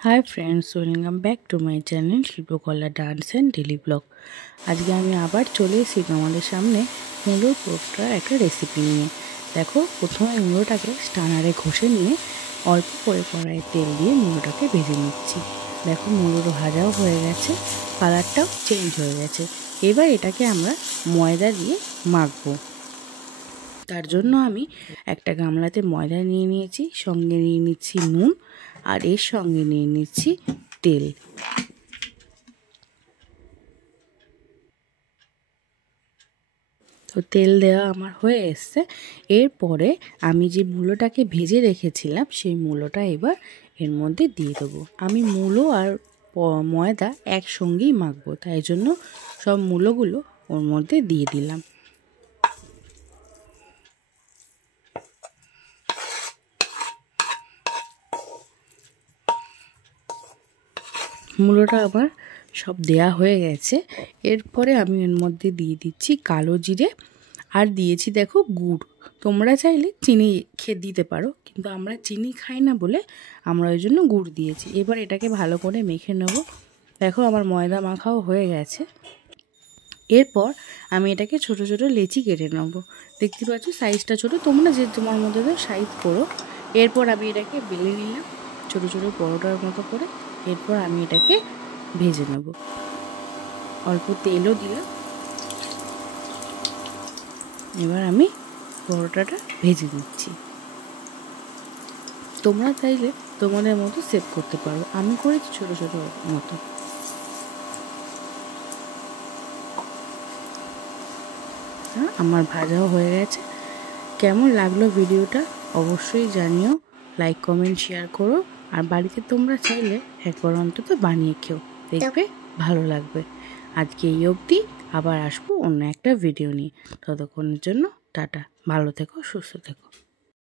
Hi friends, welcome back to my channel Shilpkala dance and daily blog. आज के आमी आबार चले एसेছি তোমাদের সামনে মুলোর পোস্টার একটা রেসিপি নিয়ে। দেখো, প্রথমে মুলোটাকে স্টানারে ঘষে নিয়ে অল্প করে কড়াইয়ে তেল দিয়ে মুলোটাকে ভেজে নিচ্ছি। দেখো, মুলোটা ভাজাও হয়ে গেছে, কালারটাও চেঞ্জ হয়ে গেছে। এবার এটাকে আমরা ময়দা দিয়ে মাখবো। তার জন্য আমি একটা গামলাতে ময়দা নিয়ে নিয়েছি, সঙ্গে নিয়ে নিচ্ছি নুন, আর এর সঙ্গে নিয়ে নিচ্ছি তেল। তো তেল দেওয়া আমার হয়ে এসছে। এরপরে আমি যে মূলোটাকে ভেজে রেখেছিলাম সেই মূলোটা এবার এর মধ্যে দিয়ে দেবো। আমি মূলো আর ময়দা একসঙ্গেই মাখবো, তাই জন্য সব মূলোগুলো ওর মধ্যে দিয়ে দিলাম। মূলোটা আবার সব দেয়া হয়ে গেছে। এরপরে আমি এর মধ্যে দিয়ে দিচ্ছি কালো জিরে, আর দিয়েছি দেখো গুড়। তোমরা চাইলে চিনি দিতে পারো, কিন্তু আমরা চিনি খাই না বলে আমরা ওই জন্য গুড় দিয়েছি। এবার এটাকে ভালো করে মেখে নেব। দেখো, আমার ময়দা মাখাও হয়ে গেছে। এরপর আমি এটাকে ছোট ছোট লেচি কেটে নেব। দেখতে পাচ্ছ সাইজটা ছোট, তোমরা যে তোমার মধ্যে সাইজ করো। এরপর আমি এটাকে বেলে নিলাম ছোট ছোট পরোটার মতো করে। এরপর আমি এটাকে ভেজে নেব, অল্প তেলও দিলাম। এবার আমি পরোটাটা ভেজে নিচ্ছি। তোমরা চাইলে তোমাদের মতো সেভ করতে পারো, আমি করেছি ছোট ছোট মতো। আমার ভাজাও হয়ে গেছে। কেমন লাগলো ভিডিওটা অবশ্যই জানিও, লাইক কমেন্ট শেয়ার করো, আর বাড়িতে তোমরা চাইলে একবার অন্তত বানিয়ে খেও, দেখবে ভালো লাগবে। আজকে এই অবধি, আবার আসবো অন্য একটা ভিডিও নিয়ে। ততক্ষণের জন্য টাটা, ভালো থেকো, সুস্থ থেকো।